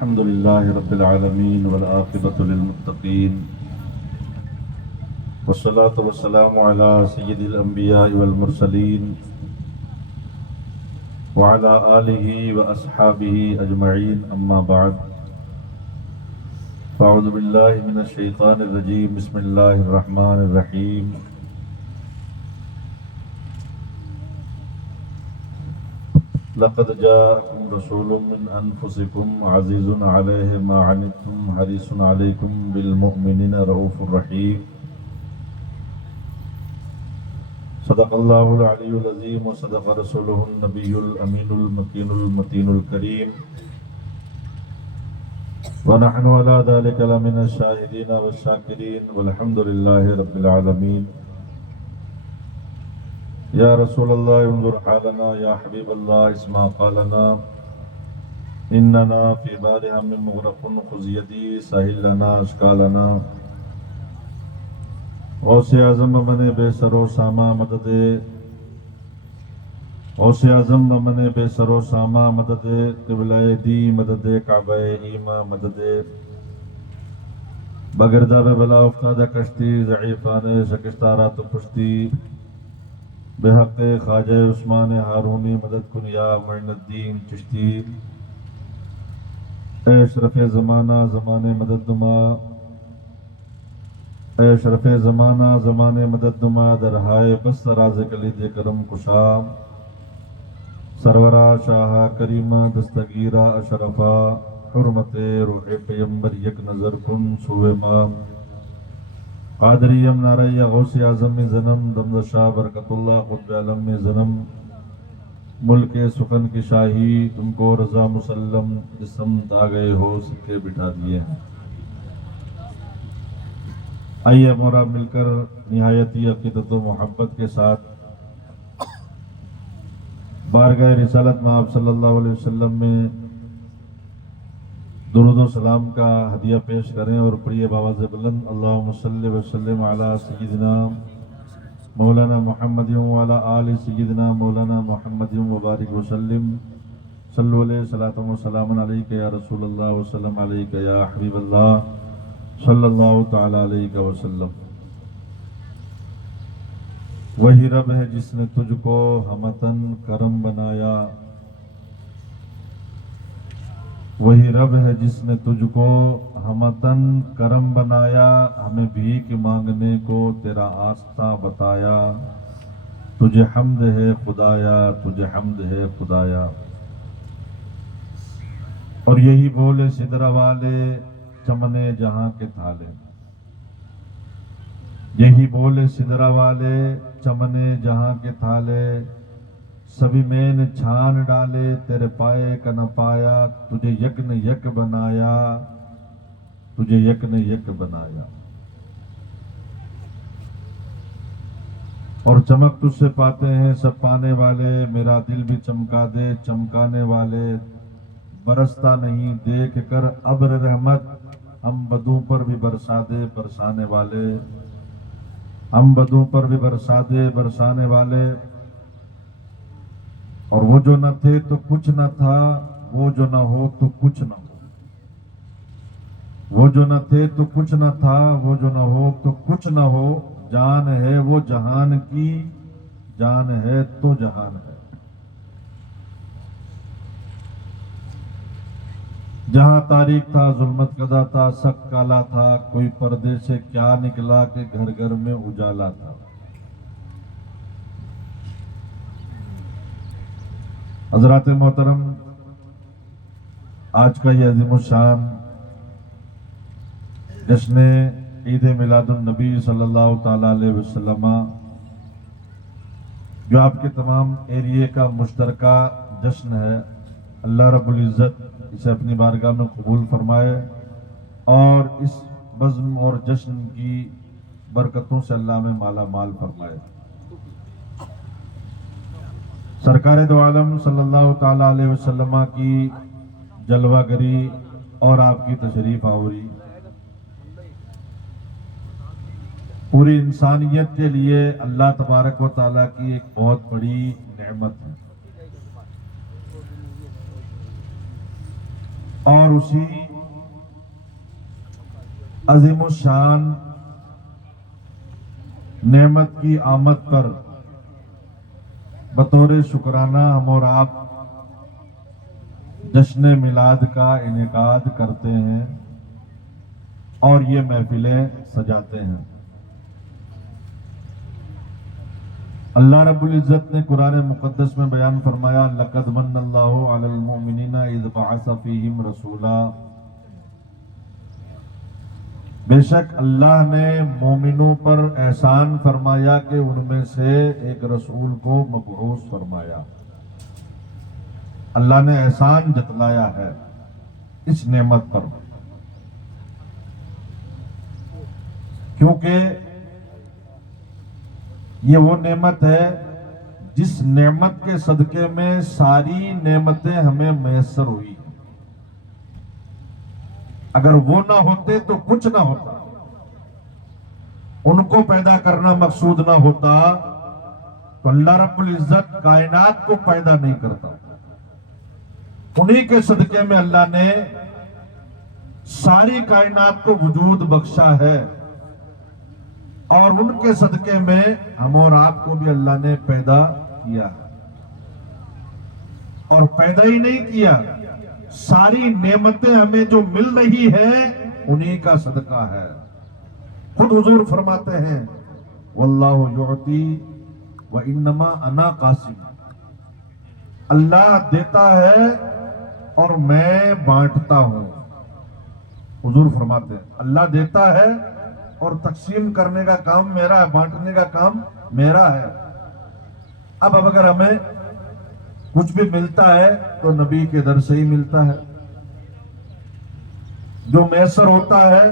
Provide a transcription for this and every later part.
الحمد لله رب العالمين والعاقبة للمتقين والصلاة والسلام على سيد الأنبياء والمرسلين وعلى آله وأصحابه أجمعين أما بعد فأعوذ بالله من الشيطان الرجيم بسم الله الرحمن الرحيم لقد جاءكم رسول من أنفسكم عزيز عليه ما عنتم حريص عليكم بالمؤمنين رؤوف رحيم صدق الله العلي العظيم وصدق رسوله النبي الأمين المكين المتين الكريم ونحن على ذلك لمن الشاهدين والشاكرين والحمد لله رب العالمين یا رسول اللہ انظر حالنا یا حبیب اللہ اسمع قالنا اننا فی بار ہم مغرق خذ یدی سہل لنا اشکالنا غوث اعظم من بے سر و ساما مدد غوث اعظم من بے سر و ساما مدد قبلہ دی مدد کعبہ ایما مدد بگردہ بلا افتادہ کشتی ضعیفان شکستارات و پشتی بحق خواجہ عثمان ہارونی مدد کن یا معین الدین چشتی اے اشرف زمانہ زمانے مدد نما اے اشرف زمانہ زمانے مدد نما درہائے بس راز کلید کرم کشا سرورہ شاہ کریمہ دستگیرہ اشرفہ حرمت روح پیمبر یک نظر کن سوئے ماں قادریم ناریا غوث اعظم زنم دمدشاہ برکت اللہ قطب علم زنم ملک سخن کی شاہی تم کو رضا مسلم جسم آ گئے ہو سکے بٹھا دیے ہیں آئیے مورا مل کر نہایتی عقیدت و محبت کے ساتھ بارگاہ رسالت میں آپ صلی اللہ علیہ وسلم میں درود و سلام کا ہدیہ پیش کریں اور پڑھیے باواز بلند اللہم صلی وسلم علی سیدنا مولانا محمد وعلی آل سیدنا مولانا محمد وبارک وسلم صلو علیہ صلاۃ و سلام علیک یا رسول اللہ وسلم علیک یا حبیب اللہ صلی اللہ تعالی علیہ وسلم وہی رب ہے جس نے تجھ کو ہمتن کرم بنایا وہی رب ہے جس نے تجھ کو ہمتن کرم بنایا ہمیں بھیک مانگنے کو تیرا آستہ بتایا تجھے حمد ہے خدایا تجھے حمد ہے خدایا اور یہی بولے سدرہ والے چمنے جہاں کے تھالے یہی بولے سدرہ والے چمنے جہاں کے تھالے سبھی میں نے چھان ڈالے تیرے پائے کا نہ پایا تجھے یک نے یک بنایا تجھے یک نے یک بنایا اور چمک تجھ سے پاتے ہیں سب پانے والے میرا دل بھی چمکا دے چمکانے والے برستا نہیں دیکھ کر ابر رحمت ہم بدوں پر بھی برسا دے برسانے والے ہم بدوں پر بھی برسا دے برسانے والے اور وہ جو نہ تھے تو کچھ نہ تھا وہ جو نہ ہو تو کچھ نہ ہو وہ جو نہ تھے تو کچھ نہ تھا وہ جو نہ ہو تو کچھ نہ ہو جان ہے وہ جہان کی جان ہے تو جہان ہے جہاں تاریک تھا ظلمت کدا تھا سخت کالا تھا کوئی پردے سے کیا نکلا کہ گھر گھر میں اجالا تھا حضرات محترم آج کا یہ عظیم الشان جشن عید میلاد النبی صلی اللہ تعالی علیہ وسلم جو آپ کے تمام ایریے کا مشترکہ جشن ہے اللہ رب العزت اسے اپنی بارگاہ میں قبول فرمائے اور اس بزم اور جشن کی برکتوں سے اللہ میں مالا مال فرمائے سرکار دو عالم صلی اللہ تعالی علیہ وسلم کی جلوہ گری اور آپ کی تشریف آوری پوری انسانیت کے لیے اللہ تبارک و تعالیٰ کی ایک بہت بڑی نعمت ہے اور اسی عظیم الشان نعمت کی آمد پر بطور شکرانہ ہم اور آپ جشن میلاد کا انعقاد کرتے ہیں اور یہ محفلیں سجاتے ہیں۔ اللہ رب العزت نے قرآن مقدس میں بیان فرمایا لَقَدْ مَنَّ اللَّهُ عَلَى الْمُؤْمِنِينَ إِذْ بَعَثَ فِيهِمْ رَسُولًا، بے شک اللہ نے مومنوں پر احسان فرمایا کہ ان میں سے ایک رسول کو مبعوث فرمایا۔ اللہ نے احسان جتلایا ہے اس نعمت پر، کیونکہ یہ وہ نعمت ہے جس نعمت کے صدقے میں ساری نعمتیں ہمیں میسر ہوئی ہیں۔ اگر وہ نہ ہوتے تو کچھ نہ ہوتا، ان کو پیدا کرنا مقصود نہ ہوتا تو اللہ رب العزت کائنات کو پیدا نہیں کرتا۔ انہی کے صدقے میں اللہ نے ساری کائنات کو وجود بخشا ہے، اور ان کے صدقے میں ہم اور آپ کو بھی اللہ نے پیدا کیا ہے۔ اور پیدا ہی نہیں کیا، ساری نعمتیں ہمیں جو مل رہی ہیں انہی کا صدقہ ہے۔ خود حضور فرماتے ہیں واللہ یعطی وانما انا قاسم، اللہ دیتا ہے اور میں بانٹتا ہوں۔ حضور فرماتے ہیں اللہ دیتا ہے اور تقسیم کرنے کا کام میرا ہے، بانٹنے کا کام میرا ہے۔ اب اگر ہمیں کچھ بھی ملتا ہے تو نبی کے در سے ہی ملتا ہے، جو میسر ہوتا ہے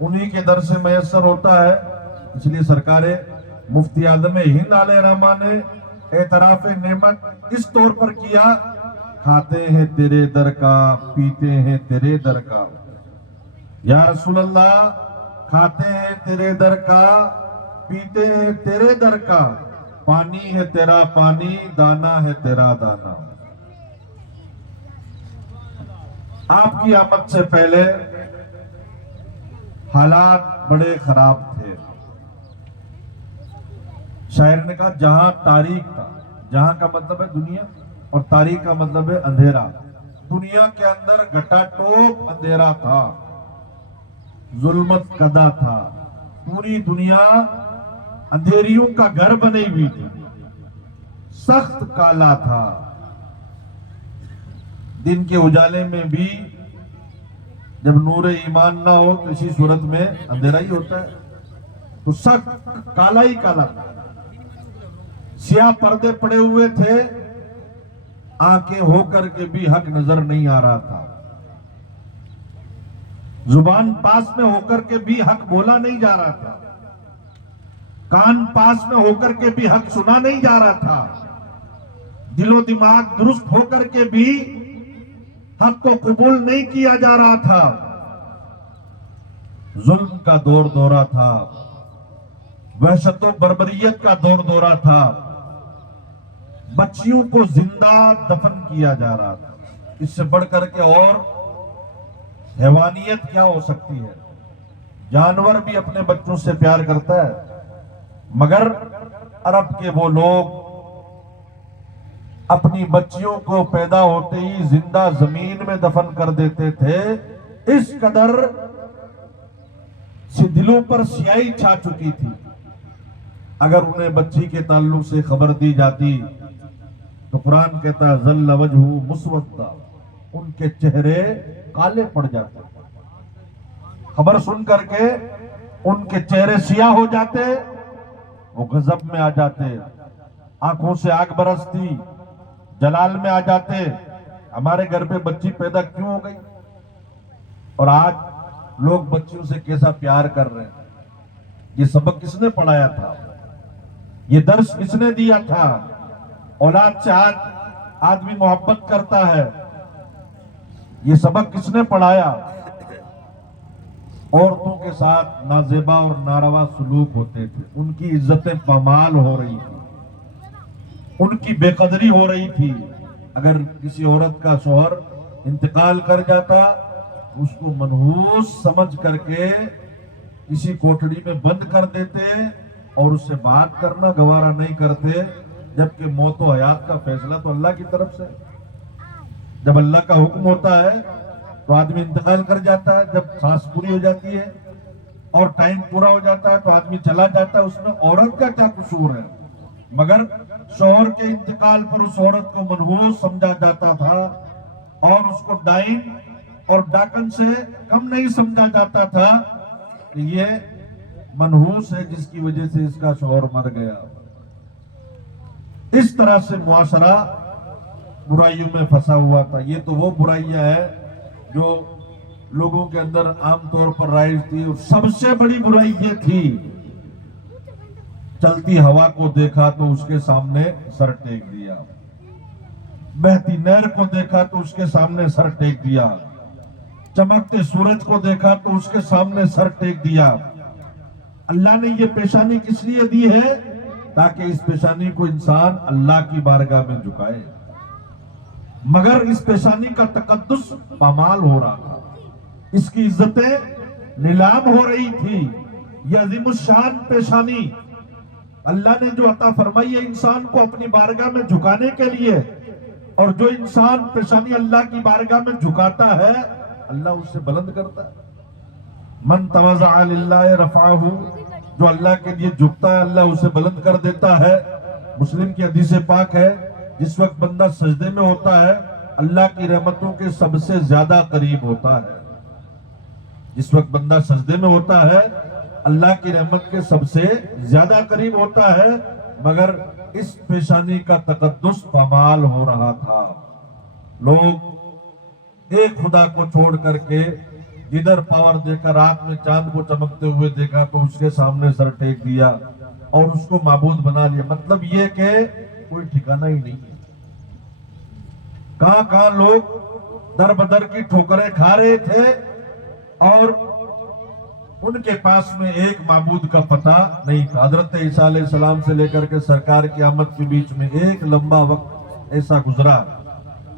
انہی کے در سے میسر ہوتا ہے۔ اس لیے سرکار مفتی اعظم ہند علیہ الرحمہ نے اعتراف نعمت اس طور پر کیا، کھاتے ہیں تیرے در کا، پیتے ہیں تیرے در کا۔ یا رسول اللہ، کھاتے ہیں تیرے در کا، پیتے ہیں تیرے در کا، پانی ہے تیرا پانی، دانا ہے تیرا دانا۔ آپ کی آمد سے پہلے حالات بڑے خراب تھے۔ شاعر نے کہا جہاں تاریک تھا، جہاں کا مطلب ہے دنیا اور تاریک کا مطلب ہے اندھیرا۔ دنیا کے اندر گھٹا ٹوپ اندھیرا تھا، ظلمت کدا تھا، پوری دنیا اندھیریوں کا گھر بنی ہوئی تھی، سخت کالا تھا۔ دن کے اجالے میں بھی جب نور ایمان نہ ہو تو اسی صورت میں اندھیرا ہی ہوتا ہے، تو سخت کالا ہی کالا تھا۔ سیاہ پردے پڑے ہوئے تھے، آنکھیں ہو کر کے بھی حق نظر نہیں آ رہا تھا، زبان پاس میں ہو کر کے بھی حق بولا نہیں جا رہا تھا، کان پاس میں ہو کر کے بھی حق سنا نہیں جا رہا تھا، دل و دماغ درست ہو کر کے بھی حق کو قبول نہیں کیا جا رہا تھا۔ ظلم کا دور دورہ تھا، وحشت و بربریت کا دور دورہ تھا، بچیوں کو زندہ دفن کیا جا رہا تھا۔ اس سے بڑھ کر کے اور حیوانیت کیا ہو سکتی ہے؟ جانور بھی اپنے بچوں سے پیار کرتا ہے، مگر عرب کے وہ لوگ اپنی بچیوں کو پیدا ہوتے ہی زندہ زمین میں دفن کر دیتے تھے۔ اس قدر دلوں پر سیاہی چھا چکی تھی۔ اگر انہیں بچی کے تعلق سے خبر دی جاتی تو قرآن کہتا ہے ظل وجہہ مسودا، ان کے چہرے کالے پڑ جاتے، خبر سن کر کے ان کے چہرے سیاہ ہو جاتے، وہ غضب میں آ جاتے، آنکھوں سے آگ برستی، جلال میں آ جاتے، ہمارے گھر پہ بچی پیدا کیوں ہو گئی؟ اور آج لوگ بچیوں سے کیسا پیار کر رہے ہیں۔ یہ سبق کس نے پڑھایا تھا؟ یہ درس کس نے دیا تھا؟ اولاد سے آج آدمی محبت کرتا ہے، یہ سبق کس نے پڑھایا؟ عورتوں کے ساتھ نازیبا اور ناروا سلوک ہوتے تھے، ان کی عزتیں پامال ہو رہی تھی، ان کی بے قدری ہو رہی تھی۔ اگر کسی عورت کا شوہر انتقال کر جاتا اس کو منحوس سمجھ کر کے کسی کوٹڑی میں بند کر دیتے اور اس سے بات کرنا گوارا نہیں کرتے، جبکہ موت و حیات کا فیصلہ تو اللہ کی طرف سے۔ جب اللہ کا حکم ہوتا ہے تو آدمی انتقال کر جاتا ہے، جب سانس پوری ہو جاتی ہے اور ٹائم پورا ہو جاتا ہے تو آدمی چلا جاتا ہے۔ اس میں عورت کا کیا قصور ہے؟ مگر شوہر کے انتقال پر اس عورت کو منحوس سمجھا جاتا تھا اور اس کو ڈائن اور ڈاکن سے کم نہیں سمجھا جاتا تھا کہ یہ منحوس ہے جس کی وجہ سے اس کا شوہر مر گیا۔ اس طرح سے معاشرہ برائیوں میں پھنسا ہوا تھا۔ یہ تو وہ برائیاں ہیں جو لوگوں کے اندر عام طور پر رائج تھی، اور سب سے بڑی برائی یہ تھی چلتی ہوا کو دیکھا تو اس کے سامنے سر ٹیک دیا، بہتی نہر کو دیکھا تو اس کے سامنے سر ٹیک دیا، چمکتے سورج کو دیکھا تو اس کے سامنے سر ٹیک دیا۔ اللہ نے یہ پیشانی کس لیے دی ہے؟ تاکہ اس پیشانی کو انسان اللہ کی بارگاہ میں جھکائے، مگر اس پیشانی کا تقدس پامال ہو رہا تھا، اس کی عزتیں نیلام ہو رہی تھی۔ یہ عظیم الشان پیشانی اللہ نے جو عطا فرمائی ہے انسان کو اپنی بارگاہ میں جھکانے کے لیے، اور جو انسان پیشانی اللہ کی بارگاہ میں جھکاتا ہے اللہ اس سے بلند کرتا ہے۔ من تواضع للہ رفعہ، جو اللہ کے لیے جھکتا ہے اللہ اسے بلند کر دیتا ہے۔ مسلم کی حدیث پاک ہے جس وقت بندہ سجدے میں ہوتا ہے اللہ کی رحمتوں کے سب سے زیادہ قریب ہوتا ہے۔ جس وقت بندہ سجدے میں ہوتا ہے اللہ کی رحمت کے سب سے زیادہ قریب ہوتا ہے، مگر اس پیشانی کا تقدس پامال ہو رہا تھا۔ لوگ ایک خدا کو چھوڑ کر کے جدھر پاور دے کر رات میں چاند کو چمکتے ہوئے دیکھا تو اس کے سامنے سر ٹیک دیا اور اس کو معبود بنا لیا۔ مطلب یہ کہ کوئی ٹھکانہ ہی نہیں ہے، کہاں کہاں لوگ در بدر کی ٹھوکریں کھا رہے تھے اور ان کے پاس میں ایک معبود کا پتہ نہیں تھا۔ حضرت عیسیٰ علیہ السلام سے لے کر کے سرکار کی آمد کے بیچ میں ایک لمبا وقت ایسا گزرا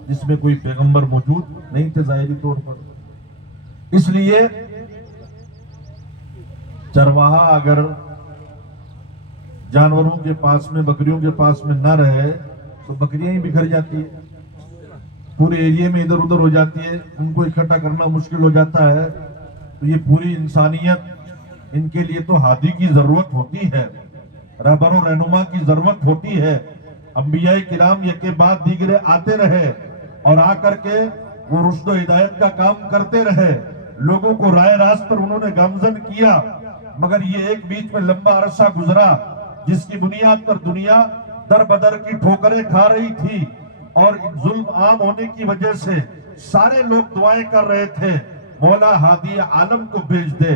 جس میں کوئی پیغمبر موجود نہیں تھے ظاہری طور پر۔ اس لیے چرواہا اگر جانوروں کے پاس میں بکریوں کے پاس میں نہ رہے تو بکریاں ہی بکھر جاتی ہیں، پورے ایریے میں ادھر ادھر ہو جاتی ہے، ان کو اکٹھا کرنا مشکل ہو جاتا ہے۔ تو یہ پوری انسانیت، ان کے لیے تو ہادی کی ضرورت ہوتی ہے، رہبر و رہنما کی ضرورت ہوتی ہے۔ انبیاء کرام یکے بعد دیگرے آتے رہے اور آ کر کے وہ رشد و ہدایت کا کام کرتے رہے، لوگوں کو رائے راست پر انہوں نے گامزن کیا، مگر یہ ایک بیچ میں لمبا عرصہ گزرا جس کی بنیاد پر دنیا در بدر کی ٹھوکریں کھا رہی تھی اور ظلم عام ہونے کی وجہ سے سارے لوگ دعائیں کر رہے تھے، مولا ہادی عالم کو بھیج دے،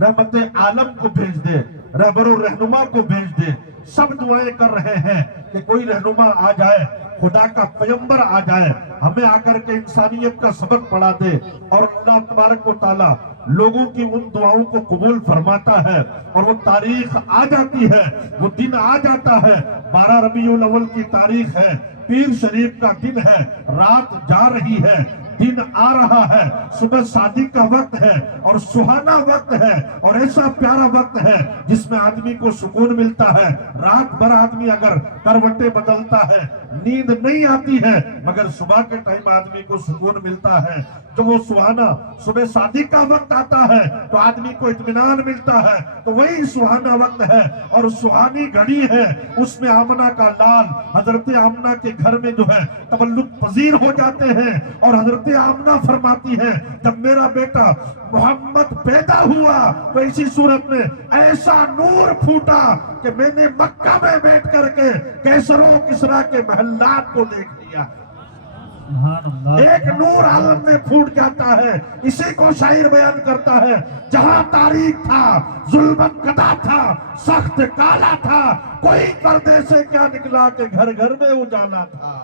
رحمت عالم کو بھیج دے، رہبر و رہنما کو بھیج دے۔ سب دعائیں کر رہے ہیں کہ کوئی رہنما آ جائے، خدا کا پیغمبر آ جائے، ہمیں آ کر کے انسانیت کا سبق پڑھا دے۔ اور اللہ تبارک و تعالیٰ لوگوں کی ان دعاؤں کو قبول فرماتا ہے اور وہ تاریخ آ جاتی ہے، وہ دن آ جاتا ہے۔ 12 ربیع الاول کی تاریخ ہے، پیر شریف کا دن ہے، رات جا رہی ہے، دن آ رہا ہے، صبح صادق کا وقت ہے اور سہانا وقت ہے اور ایسا پیارا وقت ہے جس میں آدمی کو سکون ملتا ہے۔ رات بھر آدمی اگر کروٹیں بدلتا ہے نیند نہیں آتی ہے، مگر صبح کے ٹائم آدمی کو سکون ملتا ہے۔ جب وہ سہانا صبح صادق کا وقت آتا ہے تو آدمی کو اطمینان ملتا ہے، تو وہی سہانا وقت ہے اور سہانی گھڑی ہے۔ اس میں آمنہ کا لال حضرت آمنہ کے گھر میں جو ہے تولد پذیر ہو جاتے ہیں، اور حضرت آمنہ فرماتی ہے جب میرا بیٹا محمد پیدا ہوا تو اسی صورت میں ایسا نور پھوٹا کہ میں نے مکہ میں بیٹھ کر کے کیسر و کسریٰ کے محلات کو دیکھ لیا۔ ایک نور عالم میں پھوٹ جاتا ہے۔ اسی کو شاعر بیان کرتا ہے، جہاں تاریخ تھا، ظلمت قدا تھا، سخت کالا تھا، کوئی پردے سے کیا نکلا کہ گھر گھر میں اجالا تھا۔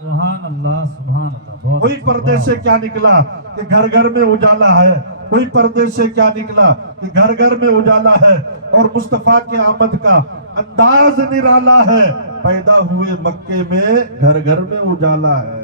سبحان اللہ، سبحان اللہ۔ کوئی پردے سے کیا نکلا کہ گھر گھر میں اجالا ہے، کوئی پردے سے کیا نکلا کہ گھر گھر میں اجالا ہے۔ اور مصطفیٰ کے آمد کا انداز نرالا ہے، پیدا ہوئے مکے میں گھر گھر میں اجالا ہے۔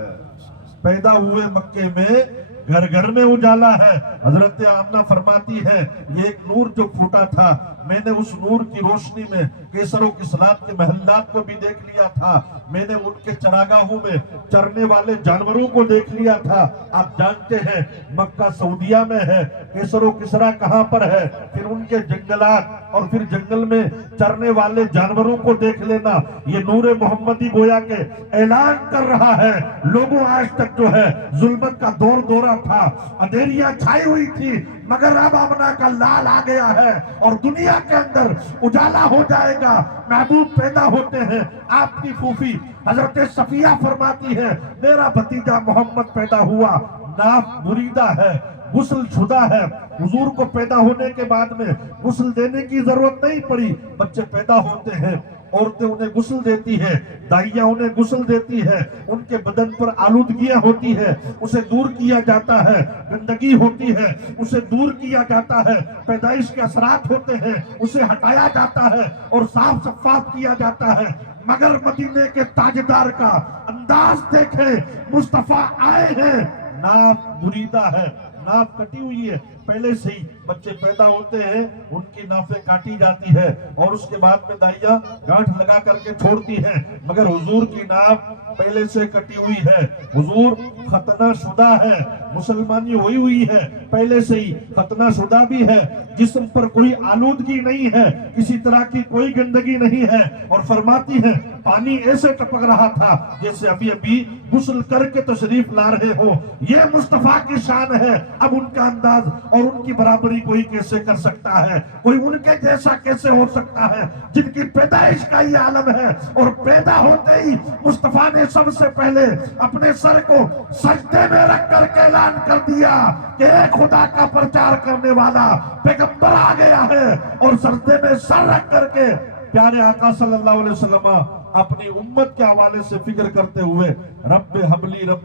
पैदा हुए मक्के में घर घर में उजाला है। हजरत आमना फरमाती है ये एक नूर जो फूटा था, मैंने उस नूर की रोशनी में केसरों किसलात के महल्लात को भी देख लिया था, मैंने उनके चरागाहों में चरने वाले जानवरों को देख लिया था। आप जानते हैं मक्का सऊदिया में है, केसरो किसरा कहां पर है, फिर उनके जंगलात और फिर जंगल में चरने वाले जानवरों को देख लेना। ये नूरे मोहम्मदी गोया के ऐलान कर रहा है। लोगों आज तक जो है जुल्मत का दौर दौरा था, अंधेरियां छाई हुई थी, मगर अब आमना का लाल आ गया है और दुनिया के अंदर उजाला हो जाएगा। महबूब पैदा होते हैं। आपकी फूफी हजरत सफिया फरमाती है मेरा भतीजा मोहम्मद पैदा हुआ, नाफ मुरीदा है, गुस्ल शुदा है। हुजूर को पैदा होने के बाद में गुस्ल देने की जरूरत नहीं पड़ी। बच्चे पैदा होते हैं, औरतें उन्हें गुस्ल देती है, दाइयां उन्हें गुस्ल देती है, उनके बदन पर आलूदगियां होती है, उसे दूर किया जाता है, गंदगी होती है उसे दूर किया जाता है, पैदाइश के असरात होते हैं उसे हटाया जाता है और साफ शफाफ किया जाता है। मगर मदीने के ताजदार का अंदाज देखे, मुस्तफा आए हैं, नाफ मुरीदा है, नाफ कटी हुई है। पहले से ही बच्चे पैदा होते हैं उनकी नाफे काटी जाती है और उसके बाद में दाइया गांठ लगा करके छोड़ती है, मगर हुजूर की नाफ पहले से कटी हुई है। हुजूर खतना शुदा है, मुसलमानी हुई है, पहले से ही खतना शुदा भी है, जिस्म पर कोई आलूदगी नहीं है, किसी तरह की कोई गंदगी नहीं है। और फरमाती है पानी ऐसे टपक रहा था जैसे अभी अभी गुस्ल करके तशरीफ ला रहे हो। ये मुस्तफा की शान है। अब उनका अंदाज और उनकी बराबरी कोई कैसे कर सकता है, कोई उनके जैसा कैसे हो सकता है जिनकी पैदाइश का ये आलम है। और पैदा होते ही मुस्तफा ने सबसे पहले अपने सर को सजदे में रख करके ऐलान कर दिया कि एक खुदा का प्रचार करने वाला पैगंबर आ गया है। और सजदे में सर रख करके प्यारे आका सल्लल्लाहु अलैहि वसल्लम अपनी उम्मत के हवाले से फिक्र करते हुए रब्बे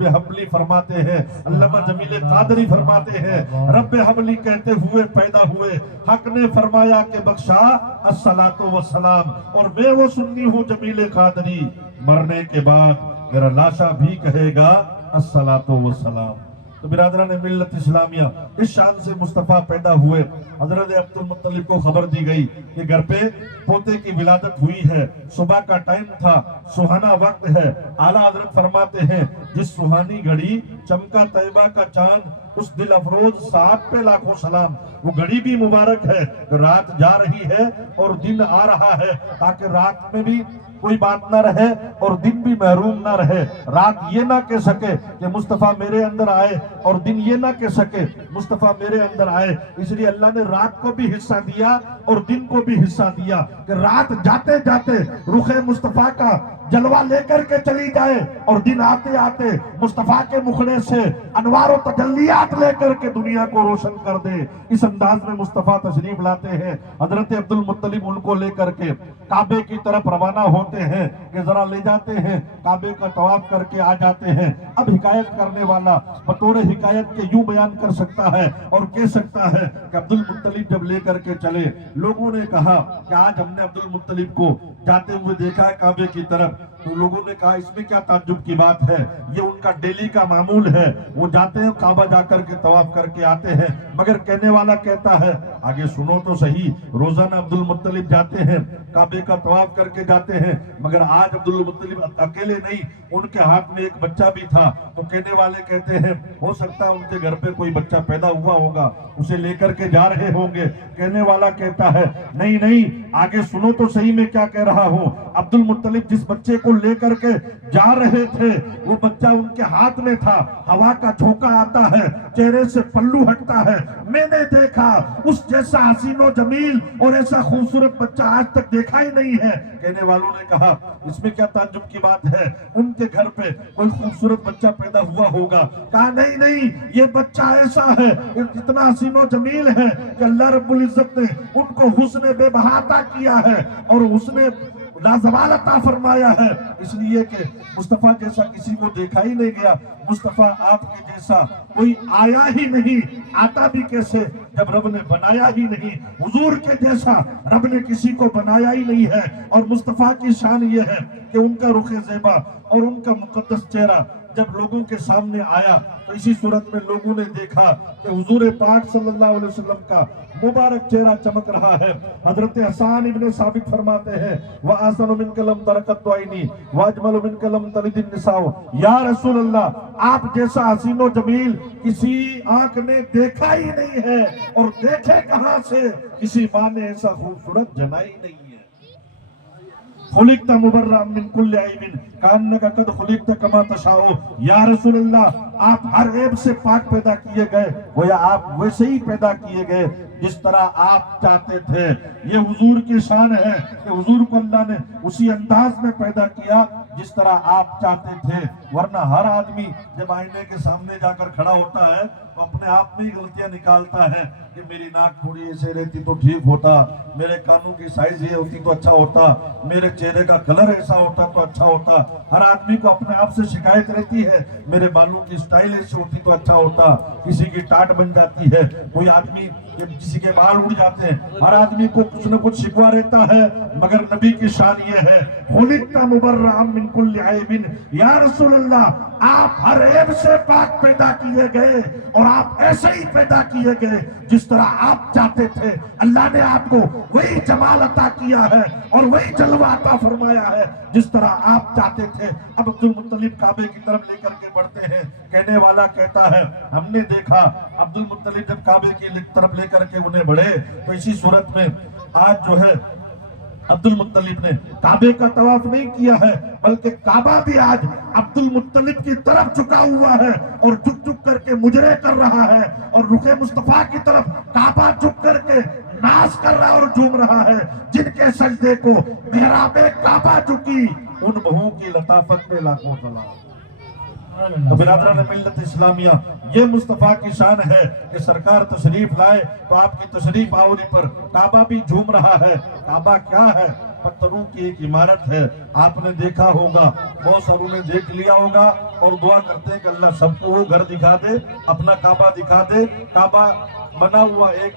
हबली फरमाते हैं। अल्लामा जमील कादरी फरमाते हैं रब्बे हबली कहते हुए पैदा हुए, हक ने फरमाया कि बख्शा अस्सलातु वस्सलाम। और मैं वो सुन्नी हूँ जमील कादरी, मरने के बाद मेरा लाशा भी कहेगा अस्सलातु वस्सलाम। तो बिरादरान मिल्लत इस्लामिया, इस शान से मुस्तफ़ा पैदा हुए। हजरत अब्दुल मुत्तलिब को खबर दी गई कि घर पे पोते की विलादत हुई है। सुबह का टाइम था, सुहाना वक्त है। आला हजरत फरमाते हैं जिस सुहानी घड़ी चमका तैयबा का चांद, उस दिल अफरोज साहब पे लाखों सलाम। वो घड़ी भी मुबारक है, रात जा रही है और दिन आ रहा है, ताकि रात में भी कोई बात ना रहे और दिन भी महरूम ना रहे। रात ये ना कह सके कि मुस्तफ़ा मेरे अंदर आए और दिन ये ना कह सके मुस्तफ़ा मेरे अंदर आए। इसलिए अल्लाह ने रात को भी हिस्सा दिया और दिन को भी हिस्सा दिया कि रात जाते जाते रुखे मुस्तफ़ा का जलवा लेकर के चली जाए और दिन आते आते मुस्तफ़ा के मुखड़े से अनवार और तजल्लियात लेकर के दुनिया को रोशन कर दे। इस अंदाज में मुस्तफ़ा तशरीफ लाते हैं। हजरत अब्दुल मुत्तलिब उनको लेकर के काबे की तरफ रवाना होते हैं कि जरा ले जाते हैं, काबे का तवाफ करके आ जाते हैं। अब हिकायत करने वाला बतौर हिकायत के यूं बयान कर सकता है और कह सकता है कि अब्दुल मुत्तलिब जब लेकर के चले, लोगों ने कहा कि आज हमने अब्दुल मुत्तलिब को जाते हुए देखा है काबे की तरफ। तो लोगों ने कहा इसमें क्या ताज्जुब की बात है, ये उनका डेली का मामूल है, वो जाते हैं काबा जाकर के तवाफ करके आते हैं। मगर कहने वाला कहता है आगे सुनो तो सही, रोजाना अब्दुल मुत्तलिब जाते हैं काबे का तवाफ करके जाते हैं, मगर आज अब्दुल मुत्तलिब अकेले नहीं, उनके हाथ में एक बच्चा भी था। तो कहने वाले कहते हैं हो सकता है उनके घर पे कोई बच्चा पैदा हुआ होगा, उसे लेकर के जा रहे होंगे। कहने वाला कहता है नहीं नहीं, आगे सुनो तो सही मैं क्या कह रहा हूँ। अब्दुल मुत्तलिब जिस बच्चे को लेकर के जा रहे थे वो बच्चा उनके हाथ में था। हवा का झोंका आता है, चेहरे से पल्लू हटता है। मैंने देखा उस जैसा हसीनो जमील और ऐसा खूबसूरत बच्चा आज तक देखा ही नहीं है। कहने वालों ने कहा इसमें क्या ताज्जुब की बात है, उनके घर पे कोई खूबसूरत बच्चा पैदा हुआ होगा। कहा नहीं नहीं, ये बच्चा ऐसा है, इतना हसीनो जमील है कि अल्लाह रब्बुल इज्जत ने उनको हुस्न बेबहाता किया है और उसने लाजवाल अता फरमाया है। इसलिए कि मुस्तफ़ा जैसा किसी को देखा ही नहीं गया, मुस्तफ़ा आपके जैसा कोई आया ही नहीं, आता भी कैसे जब रब ने बनाया ही नहीं। हुजूर के जैसा रब ने किसी को बनाया ही नहीं है। और मुस्तफ़ा की शान ये है कि उनका रुखे ज़ेबा और उनका मुक़द्दस चेहरा जब लोगों के सामने आया तो इसी सूरत में लोगों ने देखा कि हुजूर पाक सल्लल्लाहु अलैहि वसल्लम का मुबारक चेहरा चमक रहा है। हजरत हसन इब्ने साबित फरमाते हैं व आसनु मिन कलम तरकत आईनी व अजमल मिन कलम तलिदिन निसाओ, या रसूल अल्लाह आप जैसा हसीनो जमील किसी आंख ने देखा ही नहीं है, और देखे कहां से, किसी माँ ने ऐसा खूबसूरत जना ही नहीं है। खुलिकता मुबर्रा मिन कुल्li ऐबिन कान्नका कद खुलिकता कमा तशाओ, या रसूल अल्लाह आप हर ऐब से पाक पैदा किए गए, गोया आप वैसे ही पैदा किए गए जिस तरह आप चाहते थे। ये हुजूर की शान है कि हुजूर को अल्लाह ने उसी अंदाज में पैदा किया जिस तरह आप चाहते थे। वरना हर आदमी जब आईने के सामने जाकर खड़ा होता है तो अपने आप में ही गलतियां निकालता है कि मेरी नाक थोड़ी ऐसे रहती तो ठीक होता, मेरे कानों की साइज ये होती तो अच्छा होता, मेरे चेहरे का कलर ऐसा होता तो अच्छा होता। हर आदमी को अपने आप से शिकायत रहती है, मेरे बालों की स्टाइल ऐसी होती तो अच्छा होता, किसी की टाट बन जाती है, कोई आदमी किसी के बाल उड़ जाते हैं, हर आदमी को कुछ न कुछ शिकवा रहता है। मगर नबी की शान ये है खुलिकता मुबर्रा मिन कुल्ली ऐबिन, या रसूल अल्लाह आप हर ऐब से पाक पैदा किए गए, और आप ऐसे ही पैदा किए गए जिस तरह आप चाहते थे। अल्लाह ने आपको वही जमाल अता किया है और वही जलवा अता फरमाया है जिस तरह आप चाहते थे। अब अब्दुल मुत्तलिब काबे की तरफ लेकर के बढ़ते हैं। कहने वाला कहता है हमने देखा अब्दुल मुत्तलिब जब काबे की तरफ लेकर के उन्हें बढ़े तो इसी सूरत में आज जो है अब्दुल मुत्तलिब ने काबे का तवाफ नहीं किया है, बल्कि काबा भी आज अब्दुल मुत्तलिब की तरफ झुका हुआ है और झुक झुक करके मुजरे कर रहा है, और रुखे मुस्तफा की तरफ काबा झुक करके नाश कर रहा है और झूम रहा है। जिनके सजदे को मेहराबे काबा झुकी, उन बहू की लताफत पे लाखों सलाम। तो बिरादरान मिल्लत इस्लामिया, ये मुस्तफा की शान है कि सरकार तशरीफ लाए तो आपकी तशरीफ आवरी पर काबा भी झूम रहा है। काबा क्या है? पत्थरों की एक इमारत है। आपने देखा होगा, बहुत सारों ने देख लिया होगा और दुआ करते हैं कि अल्लाह सबको वो घर दिखा दे, अपना काबा दिखा दे। काबा बना हुआ एक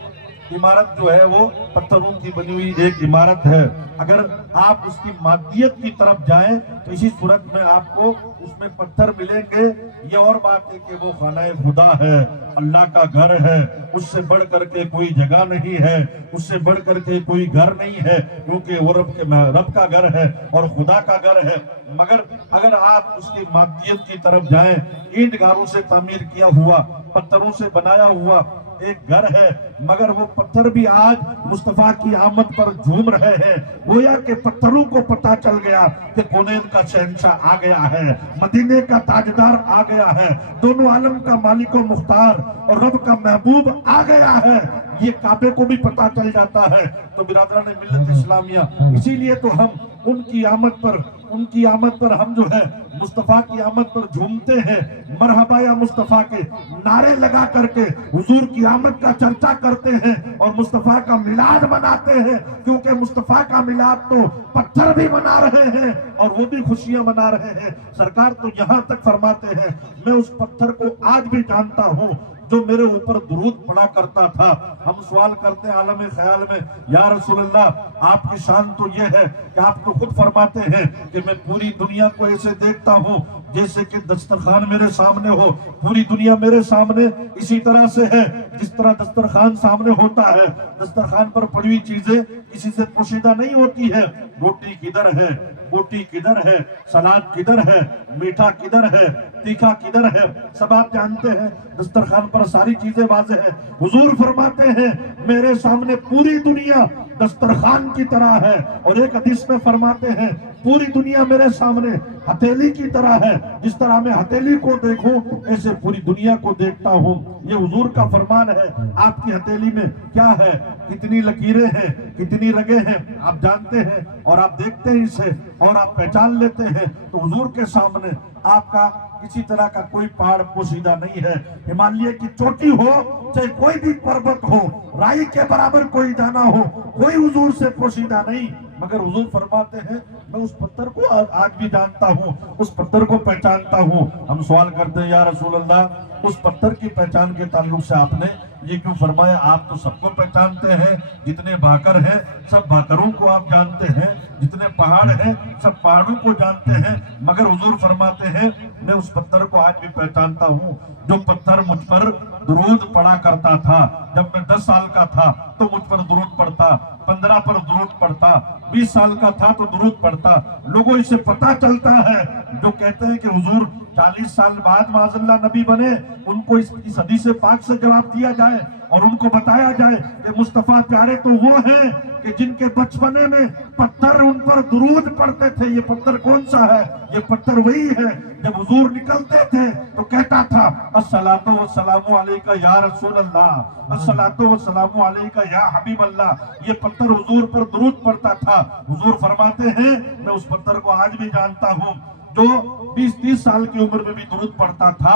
इमारत जो है वो पत्थरों की बनी हुई एक इमारत है। अगर आप उसकी मादियत की तरफ जाएं तो इसी सूरत में आपको उसमें पत्थर मिलेंगे। ये और बात है कि वो खाना खुदा है, अल्लाह का घर है, उससे बढ़ करके कोई जगह नहीं है, उससे बढ़ करके कोई घर नहीं है, क्योंकि वो रब का घर है और खुदा का घर है। मगर अगर आप उसकी मादियत की तरफ जाएं, ईंट गारों से तामीर किया हुआ, पत्थरों से बनाया हुआ एक घर है, मगर वो पत्थर भी आज मुस्तफा की आमद पर झूम रहे हैं। गोया के पत्थरों को पता चल गया कि कौनेन का शहंशाह आ गया है, मदीने का ताजदार आ गया है, दोनों आलम का मालिक व मुख्तार और रब का महबूब आ गया है। ये काबे को भी पता चल जाता है। तो बिरादरान मिल्लत इस्लामिया, इसीलिए तो हम उनकी आमद पर हम जो है मुस्तफा की आमद पर झूमते हैं, मरहबा या मुस्तफा के नारे लगा करके हुजूर की आमद का चर्चा करते हैं और मुस्तफा का मिलाद मनाते हैं। क्योंकि मुस्तफा का मिलाद तो पत्थर भी मना रहे हैं और वो भी खुशियां मना रहे हैं। सरकार तो यहाँ तक फरमाते हैं, मैं उस पत्थर को आज भी जानता हूँ जो मेरे ऊपर दुरूद पढ़ा करता था। हम सवाल करते हैं आलम ख्याल में, या रसूल अल्लाह आपकी शान तो ये है कि आप तो खुद फरमाते हैं कि मैं पूरी दुनिया को ऐसे देखता हूँ जैसे कि दस्तरखान मेरे सामने हो। पूरी दुनिया मेरे सामने इसी तरह से है जिस तरह दस्तरखान सामने होता है। दस्तरखान पर पड़ी हुई चीजें किसी से पोशीदा नहीं होती है। रोटी किधर है, बोटी किधर है, सलाद किधर है, मीठा किधर है, तीखा किधर है, सब आप जानते हैं। दस्तरखान पर सारी चीजें वाज़ेह है। हुजूर फरमाते हैं मेरे सामने पूरी दुनिया दस्तरखान की तरह है, और एक हदीस में फरमाते हैं पूरी दुनिया मेरे सामने हथेली की तरह है। जिस तरह मैं हथेली को देखूं ऐसे पूरी दुनिया को देखता हूं। ये हुजूर का फरमान है। आपकी हथेली में क्या है, कितनी लकीरें हैं, कितनी रगें हैं, आप जानते हैं और आप देखते हैं इसे और आप पहचान लेते हैं। तो हुजूर के सामने आपका किसी तरह का कोई पहाड़ पोशीदा नहीं है। हिमालय की चोटी हो, चाहे कोई भी पर्वत हो, राई के बराबर कोई दाना हो, कोई हुजूर से पोशीदा नहीं। मगर हुजूर फरमाते हैं मैं उस पत्थर को आज भी जानता हूँ, उस पत्थर को पहचानता हूँ। हम सवाल करते हैं या रसूल अल्लाह उस पत्थर की पहचान के ताल्लुक से आपने ये क्यों फरमाया? आप तो सबको पहचानते हैं, जितने भाकर हैं सब भाकरों को आप जानते हैं, जितने पहाड़ हैं सब पहाड़ों को जानते हैं। मगर हुजूर फरमाते हैं मैं उस पत्थर को आज भी पहचानता हूँ जो पत्थर मुझ पर दुरूद पढ़ा करता था। जब मैं 10 साल का था तो मुझ पर दुरूद पढ़ता, 15 पर दुरूद पढ़ता, 20 साल का था तो दुरूद पढ़ता। लोगों इसे पता चलता है जो कहते हैं कि हुजूर 40 साल बाद माज़अल्लाह नबी बने, उनको इस हदीस पाक से जवाब दिया जाए और उनको बताया जाए कि मुस्तफा प्यारे तो वो हैं कि जिनके बचपने में पत्थर उन पर दुरूद पढ़ते थे। ये पत्थर कौन सा है? ये पत्थर वही है जब हुजूर निकलते थे तो कहता था अस्सलातु वस्सलामु अलैका या रसूल अल्लाह, अस्सलातु वस्सलामु अलैका या हबीब अल्लाह। ये पत्थर हुजूर पर दुरूद पढ़ता था। हुजूर फरमाते हैं मैं उस पत्थर को आज भी जानता हूँ जो 20-30 साल की उम्र में भी दुरूद पढ़ता था,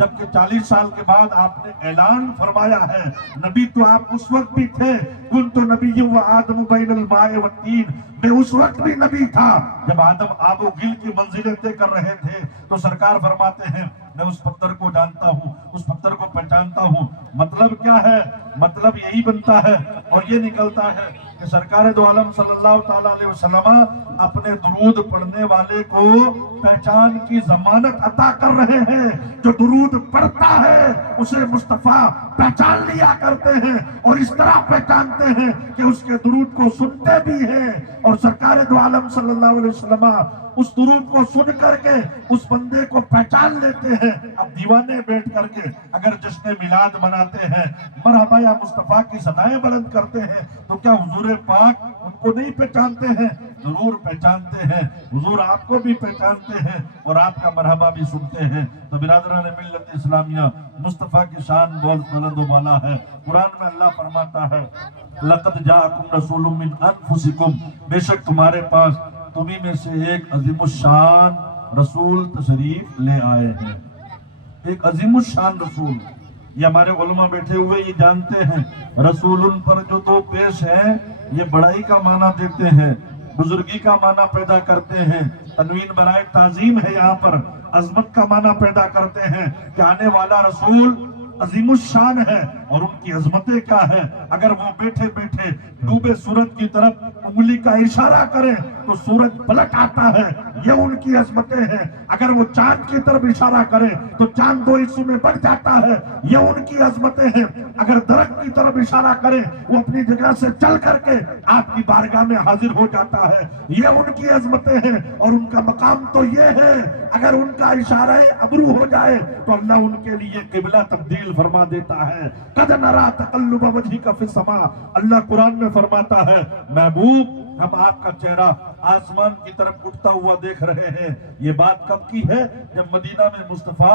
जबकि 40 साल के बाद आपने ऐलान फरमाया है। नबी तो आप उस वक्त भी थे, कुन्तु नबिय्युम व आदम बैनल माए व तीन, मैं उस वक्त भी नबी था जब आदम आबो गिल की मंजिलें तय कर रहे थे। तो सरकार फरमाते हैं मैं उस पत्थर को जानता हूँ, उस पत्थर को पहचानता हूँ। मतलब क्या है? मतलब यही बनता है और ये निकलता है कि सरकार दो आलम सल्लल्लाहु ताला अलैहि वसल्लम अपने दुरूद पढ़ने वाले को पहचान की जमानत अता कर रहे हैं। जो दुरूद पढ़ता है उसे मुस्तफा पहचान लिया करते हैं और इस तरह पहचानते हैं कि उसके दुरूद को सुनते भी हैं और सरकार दो आलम सल्लल्लाहु अलैहि वसल्लम उस दुरूद को सुन करके उस बंदे को पहचान लेते हैं। अब दीवाने बैठ करके अगर जश्न मिलाद मनाते हैं, मरहबा या मुस्तफा की सदाएं बुलंद करते हैं, तो क्या हुजूर पाक उनको नहीं पहचानते हैं? जरूर पहचानते हैं। हुजूर आपको भी पहचानते हैं और आपका मरहबा भी सुनते हैं। तो बिरादरान मिल्लत इस्लामिया, मुस्तफा की शान बहुत बुलंद व बाला है। कुरान में अल्लाह फरमाता है लक़द जाअकुम रसूलुम मिन अनफुसिकुम, बेशक तुम्हारे पास तुम्ही में से एक अजीमुशान रसूल तशरीफ ले आए हैं। एक अजीमुशान रसूल, ये हमारे उलमा बैठे हुए ये जानते हैं रसूलुन पर जो दो पेश है ये बड़ाई का माना देते हैं, बुजुर्गी का माना पैदा करते हैं। तनवीन बराए ताजीम है, यहाँ पर अजमत का माना पैदा करते हैं कि आने वाला रसूल अजीमुशान है और उनकी अजमतें क्या है। अगर वो बैठे बैठे डूबे सूरज की तरफ उंगली का इशारा करें तो सूरज पलट आता है, ये उनकी अजमतें हैं। अगर वो चांद की तरफ इशारा करें तो चांद दो हिस्सों में बढ़ जाता है, ये उनकी अजमतें हैं। अगर दरख्त की तरफ इशारा करें वो अपनी जगह से चल करके आपकी बारगाह में हाजिर हो जाता है, ये उनकी अजमतें हैं। और उनका मकाम तो ये है अगर उनका इशारा अबरू हो जाए तो अल्लाह उनके लिए किबला तब्दील फरमा देता है। कद नरा तकल्लुब वजहिका फिस समा, अल्लाह कुरान में फरमाता है महबूब हम आपका चेहरा आसमान की तरफ उठता हुआ देख रहे हैं। ये बात कब की है? जब मदीना में मुस्तफा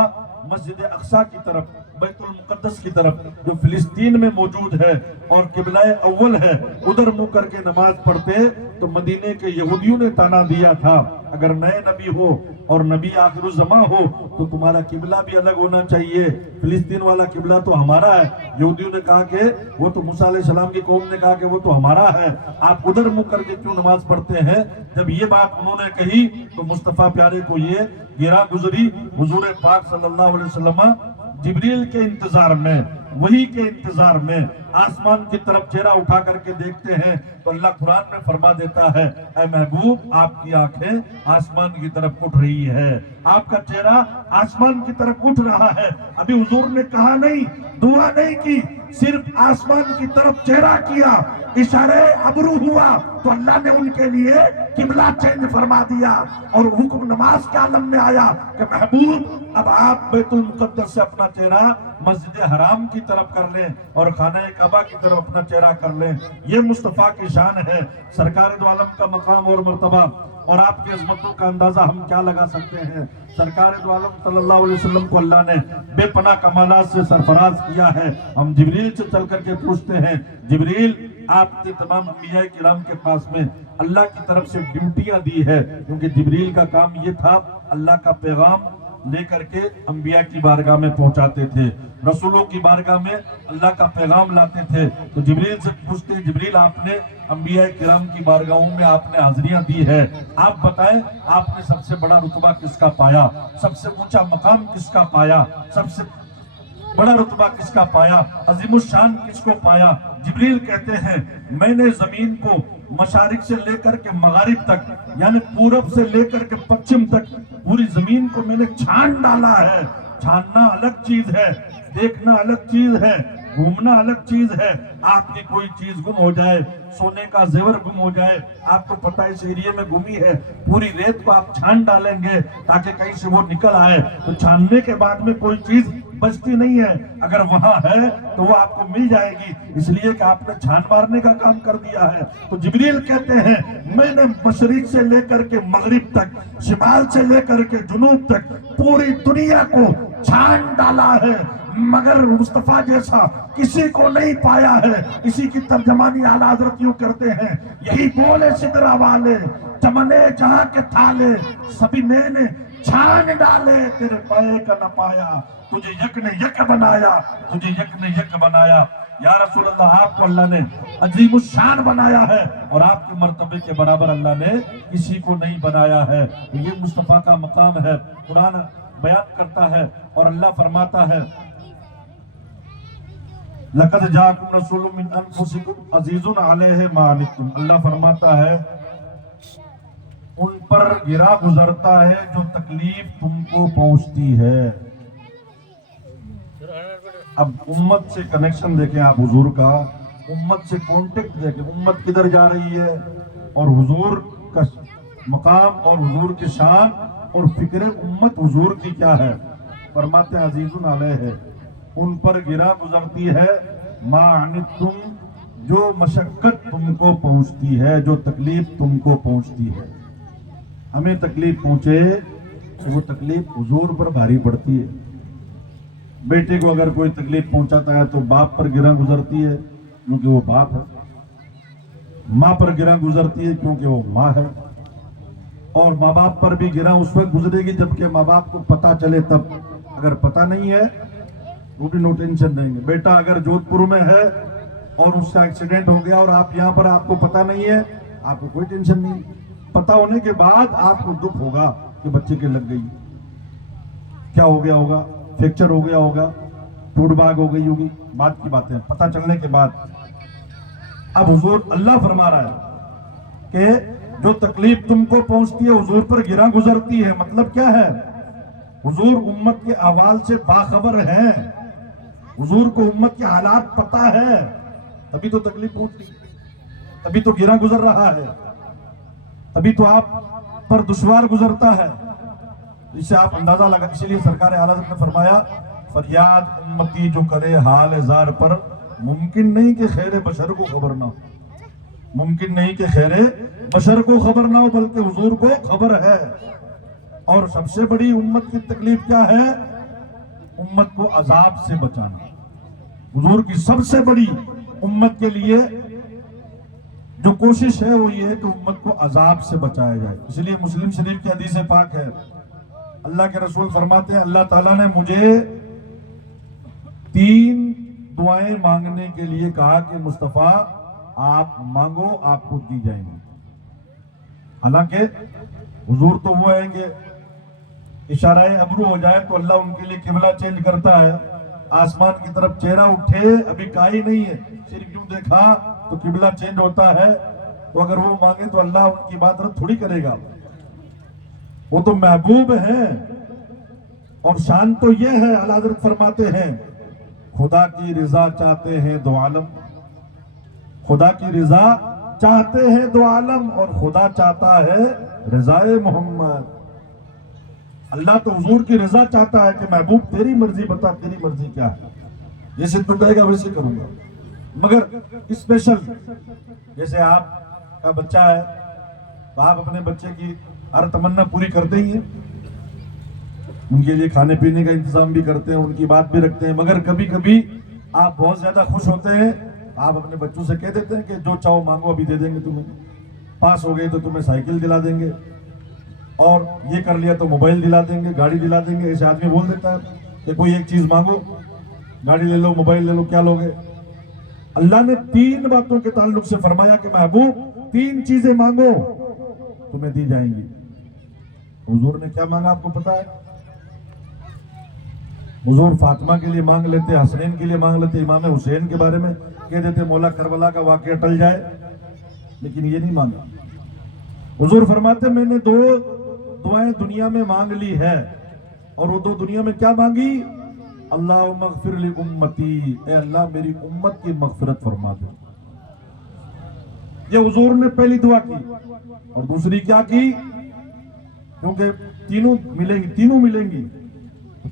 मस्जिद अक्सा की तरफ, बैतुल मुकद्दस की तरफ जो फिलिस्तीन में मौजूद है और किबलाए अव्वल है, उधर मुंह करके नमाज पढ़ते तो मदीने के यहूदियों ने ताना दिया था अगर नए नबी हो और नबी आखिरुज़्ज़मा हो तो तुम्हारा किबला भी अलग होना चाहिए। फिलिस्तीन वाला किबला तो हमारा है। यहूदियों ने कहा कि वो तो मूसा अलैहिस्सलाम की कौम ने कहा कि वो तो हमारा है, आप उधर मुंह करके क्यों नमाज पढ़ते हैं? जब ये बात उन्होंने कही तो मुस्तफा प्यारे को ये गिरा गुजरी। हुजूर पाक सल्लल्लाहु अलैहि वसल्लम जिब्रील के इंतजार में, वही के इंतजार में आसमान की तरफ चेहरा उठा करके देखते हैं तो अल्लाह कुरान में फरमा देता है ऐ महबूब आपकी आंखें आसमान की तरफ उठ रही है, आपका चेहरा आसमान की तरफ उठ रहा है। अभी हुजूर ने कहा नहीं, दुआ नहीं की, सिर्फ आसमान की तरफ चेहरा किया, इशारे अबरू हुआ तो अल्लाह ने उनके लिए किबला चेंज फरमा दिया और हुक्म नमाज के आलम में आया कि महबूब अब आप बैतुल मुकद्दस से अपना चेहरा मस्जिद हराम की तरफ कर लें और खाना काबा की तरफ अपना चेहरा कर लें। ये मुस्तफा की शान है, सरकार दो आलम का मकाम और मर्तबा और आपकी अजमतों का अंदाजा हम क्या लगा सकते हैं। सरकार दो आलम सल्लल्लाहु अलैहि वसल्लम को अल्लाह ने बेपनाह कमालात से सरफराज किया है। हम जिब्रील से चल करके पूछते हैं जिब्रील आपने तमाम अंबिया किराम के पास में अल्लाह की तरफ से ड्यूटियां दी है, क्योंकि जिब्रील का काम ये था अल्लाह का पैगाम लेकर के अंबिया की बारगाह में पहुंचाते थे, रसूलों की बारगाह में अल्लाह का पैगाम लाते थे। तो जिब्रील से पूछते हैं जिब्रील आपने अंबिया किराम की बारगाहों में आपने हाजिरियां दी है, आप बताएं आपने सबसे बड़ा रुतबा किसका पाया, सबसे ऊंचा मकाम किसका पाया, सबसे बड़ा रुतबा किसका पाया, अजीमुशान किसको पाया? जिब्रील कहते हैं मैंने जमीन को मशारिक से लेकर के मगारिब तक, यानी पूरब से लेकर के पश्चिम तक पूरी जमीन को मैंने छान डाला है। छानना अलग चीज है, देखना अलग चीज है, घूमना अलग चीज है। आपकी कोई चीज गुम हो जाए, सोने का जेवर गुम हो जाए, आपको पता है इस एरिया में गुमी है, पूरी रेत को आप छान डालेंगे ताकि कहीं से वो निकल आए। तो छानने के बाद में कोई चीज बचती नहीं है, अगर वहां है तो वो आपको मिल जाएगी, इसलिए कि आपने छान मारने का काम कर दिया है। तो जिब्रील कहते हैं मैंने मशरिक से लेकर के मगरिब तक, शिमाल से लेकर के जुनूब तक पूरी दुनिया को छान डाला है, मगर मुस्तफा जैसा किसी को नहीं पाया है। इसी की तर्जमानी आला हजरत यूं करते हैं, यही बोले सिदरा वाले चमने जहां के थाले, सभी मैंने छान डाले तेरे पाए का न पाया, तुझे यक ने यक बनाया, तुझे यक ने यक बनाया। या रसूल अल्लाह, आपको अल्लाह ने अजीम शान बनाया है और आपके मर्तबे के बराबर अल्लाह ने किसी को नहीं बनाया है। तो ये मुस्तफा का मकाम है, कुरान बयान करता है और अल्लाह फरमाता है लक़द जाअकुम रसूलुम मिन अनफुसिकुम अज़ीज़ुन अलैहि मा अनित्तुम। अल्लाह फरमाता है उन पर गिरा गुजरता है जो तकलीफ तुमको पहुंचती है। अब उम्मत से कनेक्शन देखें आप हुजूर का, उम्मत से कांटेक्ट देखें, उम्मत किधर जा रही है और हुजूर का मकाम और हुजूर की शान और फिक्र उम्मत हुजूर की क्या है। फरमाते हैं अज़ीज़ुन अलैहि, उन पर गिरा गुजरती है मा अनित्तुम, जो मशक्कत तुमको पहुंचती है, जो तकलीफ तुमको पहुंचती है। हमें तकलीफ पहुंचे तो वो तकलीफ हुजूर पर भारी पड़ती है। बेटे को अगर कोई तकलीफ पहुंचाता है तो बाप पर गिरा गुजरती है क्योंकि वो बाप है, माँ पर गिरा गुजरती है क्योंकि वो माँ है, और माँ बाप पर भी गिरा उस वक्त गुजरेगी जबकि माँ बाप को पता चले तब। अगर पता नहीं है वो भी नो टेंशन रहेंगे। बेटा अगर जोधपुर में है और उसका एक्सीडेंट हो गया और आप यहाँ पर, आपको पता नहीं है, आपको कोई टेंशन नहीं। पता होने के बाद आपको दुख होगा कि बच्चे के लग गई, क्या हो गया होगा, फ्रैक्चर हो गया होगा, टूट भाग हो गई होगी, बात की बातें पता चलने के बाद। अब हुजूर अल्लाह फरमा रहा है कि जो तकलीफ तुमको पहुंचती है हुजूर पर गिरा गुजरती है। मतलब क्या है, हुजूर उम्मत के अहवाल से बाखबर हैं, हुजूर को उम्मत के हालात पता है, तभी तो तकलीफ पहुंचती, तभी तो गिरा गुजर रहा है, तभी तो आप पर दुश्वार गुजरता है। इससे आप अंदाजा लगा। इसीलिए सरकार आला हज़रत ने फरमाया फरियाद उम्मती जो करे हाल जार पर, मुमकिन नहीं कि खैर बशर को खबर ना हो, मुमकिन नहीं कि खैर बशर को खबर ना हो, बल्कि हुजूर को खबर है। और सबसे बड़ी उम्मत की तकलीफ क्या है, उम्मत को अजाब से बचाना। हुजूर की सबसे बड़ी उम्मत के लिए जो कोशिश है वो ये है कि उम्मत को अजाब से बचाया जाए। इसलिए मुस्लिम शरीफ की हदीस पाक है, अल्लाह के रसूल फरमाते हैं अल्लाह ताला ने मुझे 3 दुआएं मांगने के लिए कहा कि मुस्तफा आप मांगो आपको दी जाएंगी। हालांकि हुजूर तो वो है कि इशारा अबरू हो जाए तो अल्लाह उनके लिए किबला चेंज करता है, आसमान की तरफ चेहरा उठे अभी काई नहीं है, सिर्फ यूं देखा तो किबला चेंज होता है। तो अगर वो मांगे तो अल्लाह उनकी बात रद्द थोड़ी करेगा, वो तो महबूब है। और शान तो ये है, आला हज़रत फरमाते हैं खुदा की रिजा चाहते हैं दो आलम, खुदा की रिजा चाहते हैं दो आलम, और खुदा चाहता है रिजाए मोहम्मद। अल्लाह तो हुजूर की रजा चाहता है कि महबूब तेरी मर्जी बता, तेरी मर्जी क्या है, जैसे तू कहेगा वैसे करूंगा। मगर स्पेशल जैसे आप का बच्चा है तो आप अपने बच्चे की हर तमन्ना पूरी करते ही हैं, उनके लिए खाने पीने का इंतजाम भी करते हैं, उनकी बात भी रखते हैं। मगर कभी कभी आप बहुत ज्यादा खुश होते हैं, आप अपने बच्चों से कह देते हैं कि जो चाहो मांगो अभी दे देंगे तुम्हें, पास हो गए तो तुम्हें साइकिल दिला देंगे, और ये कर लिया तो मोबाइल दिला देंगे, गाड़ी दिला देंगे। ऐसे आदमी बोल देता है कि कोई एक चीज मांगो, गाड़ी ले लो, मोबाइल ले लो, क्या लोगे। अल्लाह ने 3 बातों के ताल्लुक से फरमाया कि महबूब 3 चीजें मांगो तुम्हें दी जाएंगी। हुजूर ने क्या मांगा आपको पता है? हुजूर फातिमा के लिए मांग लेते, हसनैन के लिए मांग लेते, इमाम हुसैन के बारे में कह देते मौला करबला का वाकया टल जाए। لیکن یہ نہیں مانگا. حضور فرماتے میں نے 2 دعائیں دنیا میں مانگ لی ہے, اور وہ 2 دنیا میں کیا مانگی؟ اللہم اغفر لی امتی, اے اللہ میری امت کی مغفرت فرما دے. یہ حضور نے پہلی دعا کی. اور دوسری کیا کی؟ کیونکہ تینوں ملیں گی,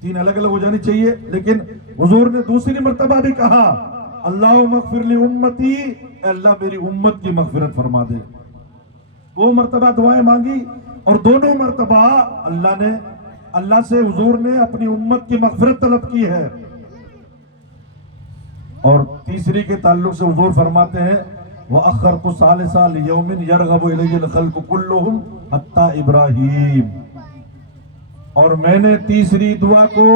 3 الگ الگ ہو جانی چاہیے, لیکن حضور نے دوسری مرتبہ بھی کہا اللہم اغفر لی امتی, اے اللہ میری امت کی مغفرت فرما دے. 2 مرتبہ دعائیں مانگی, اور دونوں مرتبہ اللہ سے حضور نے اپنی امت کی مغفرت طلب کی ہے. اور تیسری کے تعلق سے حضور فرماتے ہیں وَأَخَّرْتُ الثَّالِثَ لِيَوْمٍ يَرْغَبُ إِلَيَّ الْخَلْقُ كُلُّهُمْ حَتَّى إِبْرَاہِیم, اور میں نے تیسری دعا کو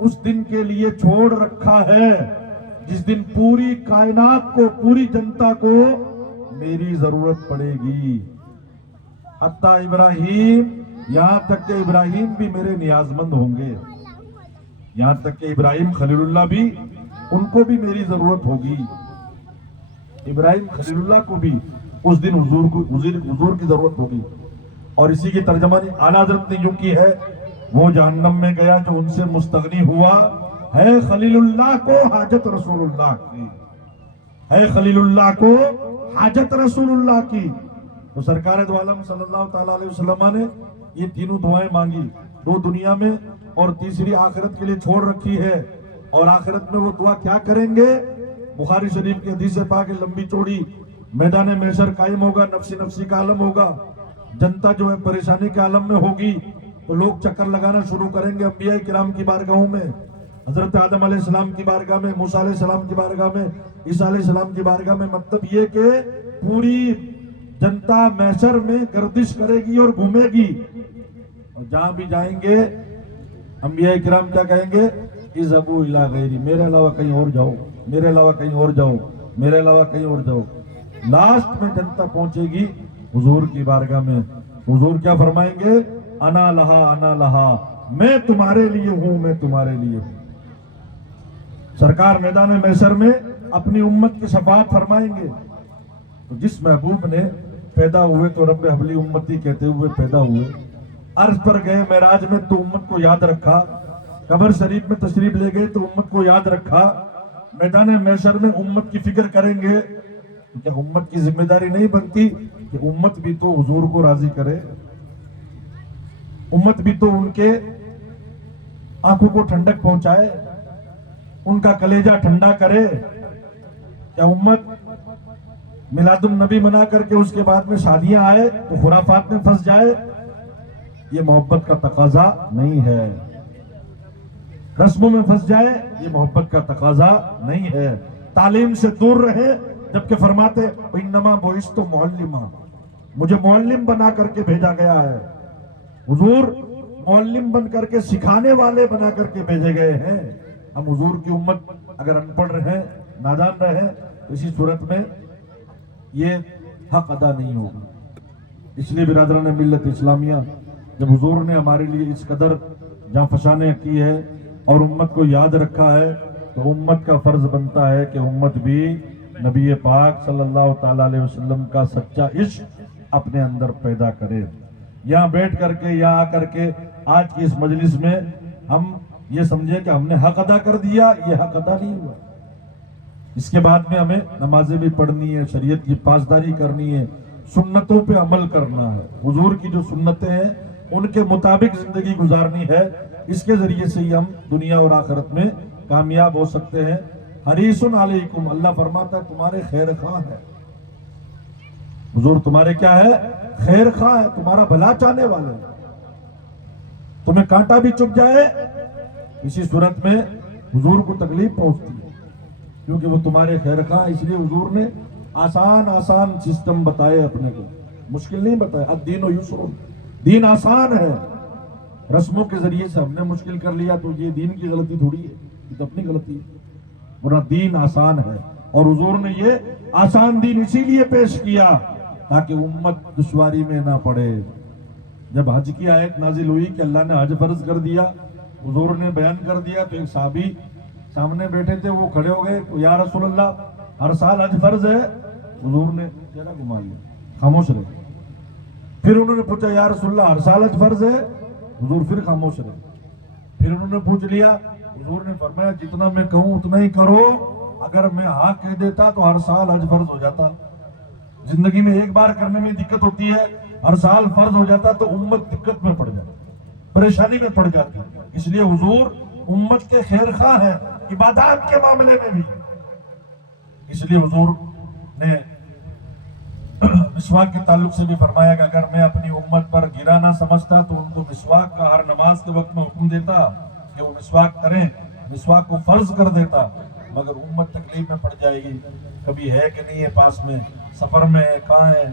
اس دن کے لیے چھوڑ رکھا ہے جس دن پوری کائنات کو, پوری جنتا کو میری ضرورت پڑے گی. حتیٰ ابراہیم, یہاں تک کہ ابراہیم بھی میرے نیاز مند ہوں گے, یہاں تک کہ ابراہیم خلیل اللہ بھی, ان کو بھی میری ضرورت ہوگی. ابراہیم خلیل اللہ کو بھی اس دن حضور کی ضرورت ہوگی. اور اسی کی ترجمانی اعلیٰ حضرت نے یوں کی ہے, وہ جہنم میں گیا جو ان سے مستغنی ہوا, ہے خلیل اللہ کو حاجت رسول اللہ کی, ہے خلیل اللہ کو حاجت رسول اللہ کی. تو سرکار دو عالم صلی اللہ تعالیٰ علیہ وسلم نے یہ تینوں دعائیں مانگی, 2 دنیا میں اور تیسری آخرت کے لیے چھوڑ رکھی ہے. اور آخرت میں وہ دعا کیا کریں گے؟ بخاری شریف کی حدیث پاک لمبی چوڑی, میدان محشر قائم ہوگا, نفسی کا عالم ہوگا, جنتا جو ہے پریشانی کے عالم میں ہوگی, تو لوگ چکر لگانا شروع کریں گے انبیاء کرام کی بارگاہوں میں, حضرت آدم علیہ السلام کی بارگاہ میں, موسیٰ علیہ السلام کی بارگاہ میں, عیسیٰ علیہ السلام کی بارگاہ میں. مطلب یہ کہ پوری جنتا محشر میں گردش کرے گی اور گھومے گی, اور جہاں بھی جائیں گے انبیاء کرام کیا کہیں گے؟ اذهبوا الی غیری, میرے علاوہ کہیں اور جاؤ, میرے علاوہ کہیں اور جاؤ, میرے علاوہ کہیں اور جاؤ. لاسٹ میں جنتا پہنچے گی حضور کی بارگاہ میں. حضور کیا فرمائیں گے؟ انا لہا, میں تمہارے لیے ہوں, میں تمہارے لیے ہوں. سرکار میدان محشر میں اپنی امت کی شفاعت فرمائیں گے. تو جس محبوب نے پیدا ہوئے تو رب حبلی امتی کہتے ہوئے پیدا ہوئے, عرض پر گئے معراج میں تو امت کو یاد رکھا, قبر شریف میں تشریف لے گئے تو امت کو یاد رکھا, میدان محشر میں امت کی فکر کریں گے. کیا امت کی ذمہ داری نہیں بنتی کہ امت بھی تو حضور کو راضی کرے, امت بھی تو ان کے آنکھوں کو ٹھنڈک پہنچائے, ان کا کلیجہ ٹھنڈا کرے؟ کیا امت میلاد النبی منا کر کے اس کے بعد میں شادیاں آئے تو خرافات میں پھنس جائے؟ یہ محبت کا تقاضا نہیں ہے. رسموں میں پھنس جائے, یہ محبت کا تقاضا نہیں ہے. تعلیم سے دور رہے, جبکہ فرماتے انما بعثت معلما, مجھے معلم بنا کر کے بھیجا گیا ہے. حضور معلم بن کر کے, سکھانے والے بنا کر کے بھیجے گئے ہیں. ہم حضور کی امت اگر ان پڑھ رہے, نادان رہے, تو اسی صورت میں یہ حق ادا نہیں ہوگا. اس لیے برادران ملت اسلامیہ, جب حضور نے ہمارے لیے اس قدر جانفشانیاں کی ہے اور امت کو یاد رکھا ہے, تو امت کا فرض بنتا ہے کہ امت بھی نبی پاک صلی اللہ تعالیٰ علیہ وسلم کا سچا عشق اپنے اندر پیدا کرے. یہاں بیٹھ کر کے, یہاں آ کر کے آج کی اس مجلس میں ہم یہ سمجھے کہ ہم نے حق ادا کر دیا, یہ حق ادا نہیں ہوا. اس کے بعد میں ہمیں نمازیں بھی پڑھنی ہے, شریعت کی پاسداری کرنی ہے, سنتوں پہ عمل کرنا ہے. حضور کی جو سنتیں ہیں ان کے مطابق زندگی گزارنی ہے. اس کے ذریعے سے ہی ہم دنیا اور آخرت میں کامیاب ہو سکتے ہیں. حریص علیکم, اللہ فرماتا ہے تمہارے خیر خواہ ہے. حضور تمہارے کیا ہے؟ خیر خواہ ہے, تمہارا بھلا چاہنے والے. تمہیں کانٹا بھی چپ جائے اسی صورت میں حضور کو تکلیف پہنچتی ہے, کیونکہ وہ تمہارے خیر خواہ. اس لیے حضور نے آسان سسٹم بتائے اپنے کو, مشکل نہیں بتائے. الدین یسر, دین آسان ہے. رسموں کے ذریعے سے ہم نے مشکل کر لیا تو یہ دین کی غلطی تھوڑی ہے, یہ تو اپنی غلطی ہے, ورنہ دین آسان ہے. اور حضور نے یہ آسان دین اسی لیے پیش کیا تاکہ امت دشواری میں نہ پڑے. جب حج کی آیت نازل ہوئی کہ اللہ نے حج فرض کر دیا, حضور نے بیان کر دیا, تو ایک صحابی سامنے بیٹھے تھے, وہ کھڑے ہو گئے, یا رسول اللہ ہر سال حج فرض ہے, حضور نے چہرہ گھما لیا, خاموش رہے. پھر انہوں نے پوچھا یا رسول اللہ ہر سال حج فرض ہے؟ حضور پھر خاموش رہے. پھر انہوں نے پوچھ لیا, حضور نے فرمایا جتنا میں کہوں اتنا ہی کرو, اگر میں ہاں کہہ دیتا تو ہر سال حج فرض ہو جاتا. زندگی میں ایک بار کرنے میں دقت ہوتی ہے, ہر سال فرض ہو جاتا تو امت دقت میں پڑ جاتی, پریشانی میں پڑ جاتی. اس لیے حضور امت کے خیر خواہ ہیں عبادات کے معاملے میں بھی. اس لیے حضور نے مسواک کے تعلق سے بھی فرمایا کہ اگر میں اپنی امت پر گرا نہ سمجھتا تو ان کو مسواک کا ہر نماز کے وقت میں حکم دیتا کہ وہ مسواک کریں, مسواک کو فرض کر دیتا. مگر امت تکلیف میں پڑ جائے گی, کبھی ہے کہ نہیں ہے پاس میں, سفر میں ہے, کہاں ہے,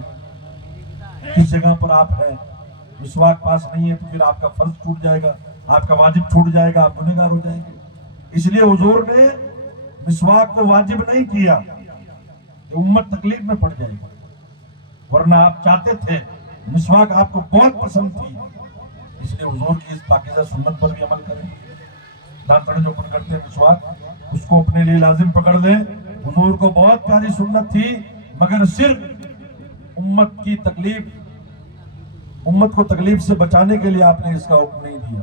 کس جگہ پر آپ ہیں, مسواک پاس نہیں ہے تو پھر آپ کا فرض چھوٹ جائے گا, آپ کا واجب چھوٹ جائے گا, آپ گنہگار ہو جائیں گے. اس لیے حضور نے مسواک کو واجب نہیں کیا کہ امت تکلیف میں پڑ جائے گی, ورنہ آپ چاہتے تھے, مسواک آپ کو بہت پسند تھی. اس لیے حضور کی اس پاکیزہ سنت پر بھی عمل کریں. دانتڑے جو اپن کرتے ہیں مسواک, اس کو اپنے لیے لازم پکڑ لیں. حضور کو بہت پیاری سنت تھی, مگر صرف امت کی تکلیف, امت کو تکلیف سے بچانے کے لیے آپ نے اس کا حکم نہیں دیا.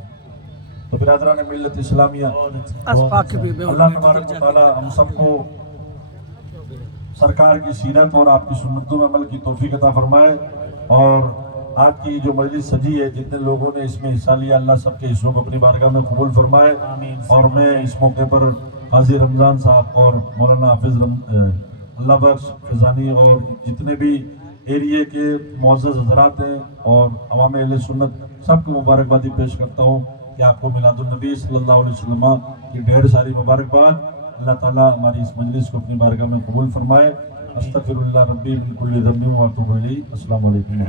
تو برادران ملت اسلامیہ, اللہ تبارک و تعالی ہم سب کو سرکار کی سیرت اور آپ کی سنتوں میں عمل کی توفیق عطا فرمائے. اور آج کی جو مجلس سجی ہے, جتنے لوگوں نے اس میں حصہ لیا, اللہ سب کے حصوں کو اپنی بارگاہ میں قبول فرمائے. اور میں اس موقع پر قاضی رمضان صاحب اور مولانا حافظ اللہ بخش فیضانی اور جتنے بھی ایریے کے معزز حضرات ہیں اور عوام اہل سنت, سب کو مبارکبادی پیش کرتا ہوں کہ آپ کو میلاد النبی صلی اللہ علیہ وسلم کی ڈھیر ساری مبارکباد. اللہ تعالیٰ ہماری اس مجلس کو اپنی بارگاہ میں قبول فرمائے. استغفر اللہ ربی من کل ذنب و اتوب الیہ. السلام علیکم.